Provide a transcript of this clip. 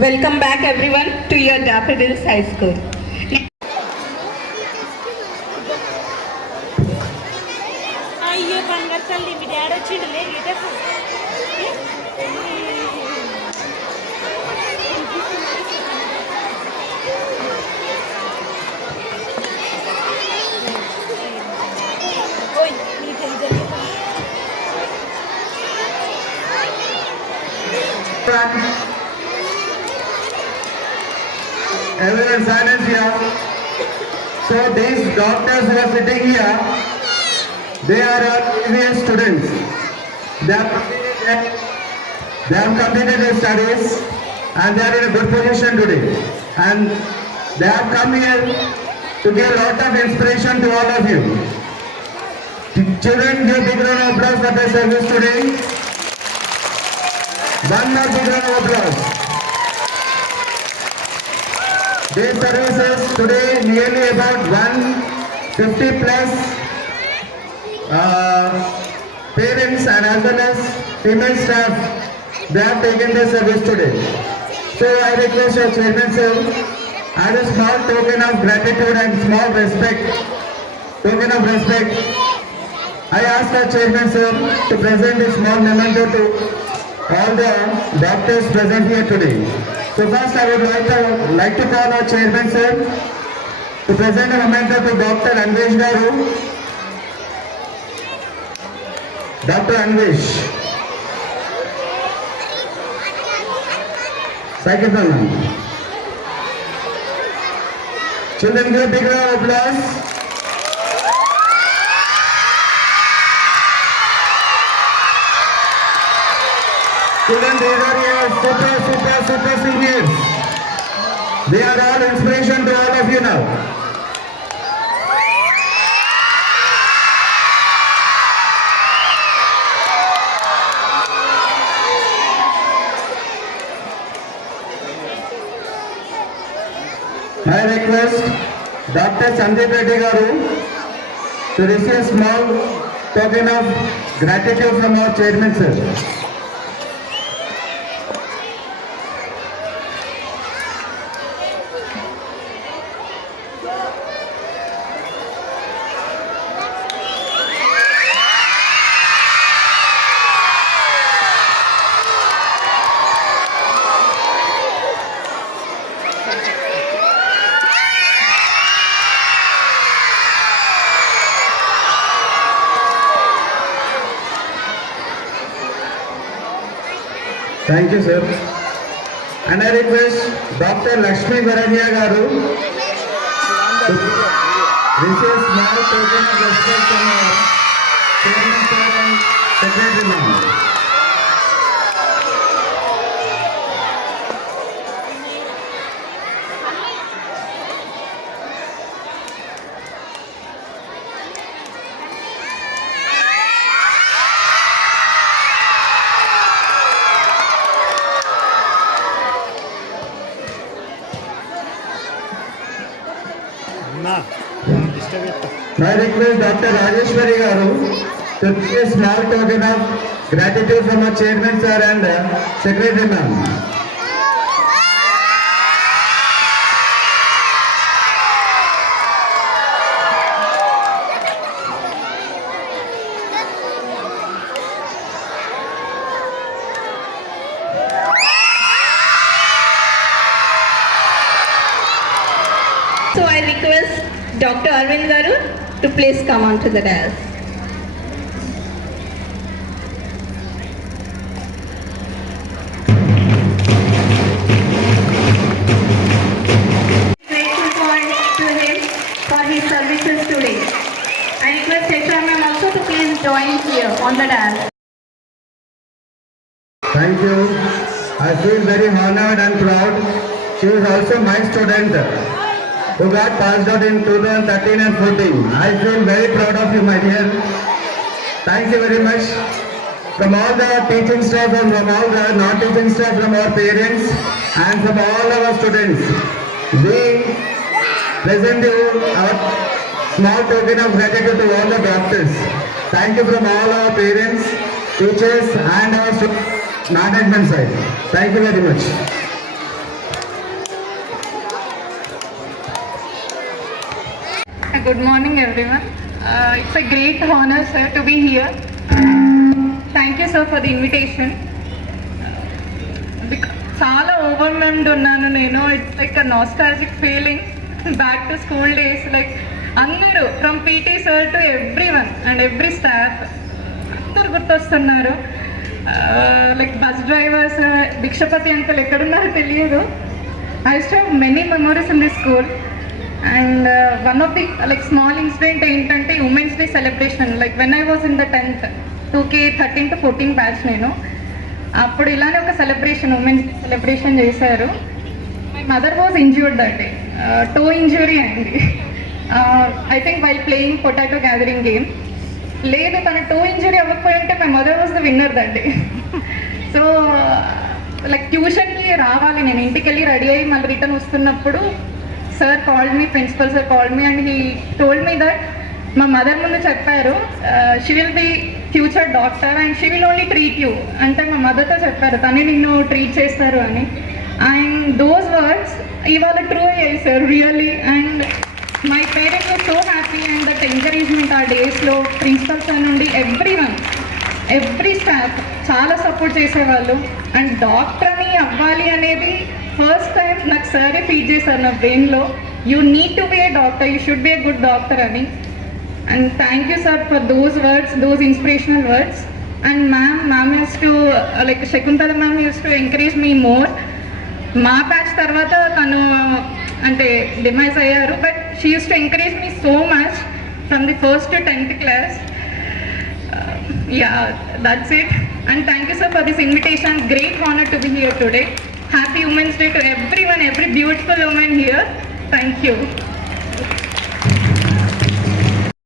Welcome back everyone to your Daffodils High School. అయ్యో బంగారు తల్లి మీ డాడీ వచ్చిండులే గీతకు ఓయ్ నీకు Everyone silence here. So these doctors who are sitting here, they are our previous students. They have completed their studies and they are in a good position today. And they have come here to give a lot of inspiration to all of you. Children, give a big round of applause for their service today. One more big round of applause. Their services today nearly about 150 plus parents and as well as female staff, they have taken their service today. So I request your chairman sir, as a small token of gratitude and small respect, I ask our chairman sir to present a small memento to all the doctors present here today. So first I would like to call our chairman sir to present a memento to Dr. Anvesh Garu. Dr. Anvesh. Psychotherapy. Children, give a big round of applause. Children, these are your super seniors. They are all inspiration to all of you now. I request Dr. Sandeep Reddy Garu to receive a small token of gratitude from our chairman sir. Thank you, sir. And I request Dr. Lakshmi Varanya Garu to receive small token of respect from our chairman sir and secretary ma'am. I request Dr. Rajeshwari Garu to give a small token of gratitude from our chairman sir and secretary ma'am. So I request Dr. Arvind Garu to please come on to the dais. Grateful to him for his services today. I request HR ma'am also to please join here on the dais. Thank you. I feel very honored and proud. She is also my student who got passed out in 2013 and 14. I feel very proud of you, my dear. Thank you very much. From all the teaching staff and from all the non-teaching staff, from our parents and from all our students, we present you our small token of gratitude to all the doctors. Thank you from all our parents, teachers and our management side. Thank you very much. Good morning, everyone. It's a great honor, sir, to be here. Thank you, sir, for the invitation. చాలా overwhelmed ఉన్నాను నేను. It's like a nostalgic feeling back to school days. Like అందరూ from PT sir to every one and every staff అందరు గుర్తొస్తున్నారు. Like bus drivers, Bhikshapathi uncle ఎక్కడున్నారో తెలియదు. I used to have many memories in this school, and one of the like small incident ఏంటంటే women's day celebration. Like when I was in the 10th 2013 to 14 batch నేను. అప్పుడు ఇలానే ఒక celebration, women's day celebration చేశారు. My mother was injured that day, toe injury అయింది. I think while playing potato gathering game. లేదు, తన toe injury అవ్వకపోయి ఉంటే my mother was the winner that day. So like ట్యూషన్కి రావాలి, నేను ఇంటికి వెళ్ళి రెడీ అయ్యి మళ్ళీ రిటర్న్ వస్తున్నప్పుడు sir called me, principal sir called me, and he told me that మా మదర్ ముందు చెప్పారు, she will be future doctor and she will only treat you. అంటే మా మదర్తో చెప్పారు, తనే నిన్ను ట్రీట్ చేస్తారు అని. అండ్ దోస్ వర్డ్స్ ఇవాళ ట్రూ అయ్యాయి sir, really. And my parents were so happy and that encouragement ఆ డేస్లో ప్రిన్సిపల్ సార్ నుండి ఎవ్రీ స్టాఫ్ చాలా సపోర్ట్ చేసేవాళ్ళు. అండ్ డాక్టర్ అని అవ్వాలి అనేది ఫస్ట్ టైం నాకు సారే ఫీడ్ చేశారు నా బ్రెయిన్లో, you need to be a doctor, you should be a good doctor అని. And thank you sir for those words, those inspirational words. And ma'am use to like Shakuntala ma'am use to encourage me more. మా batch తర్వాత తను అంటే demise అయ్యారు, but she use to encourage me so much from the first to 10th class. Yeah, that's it. And thank you sir for this invitation. Great honor to be here today. Happy Women's Day to everyone, every beautiful woman here. Thank you.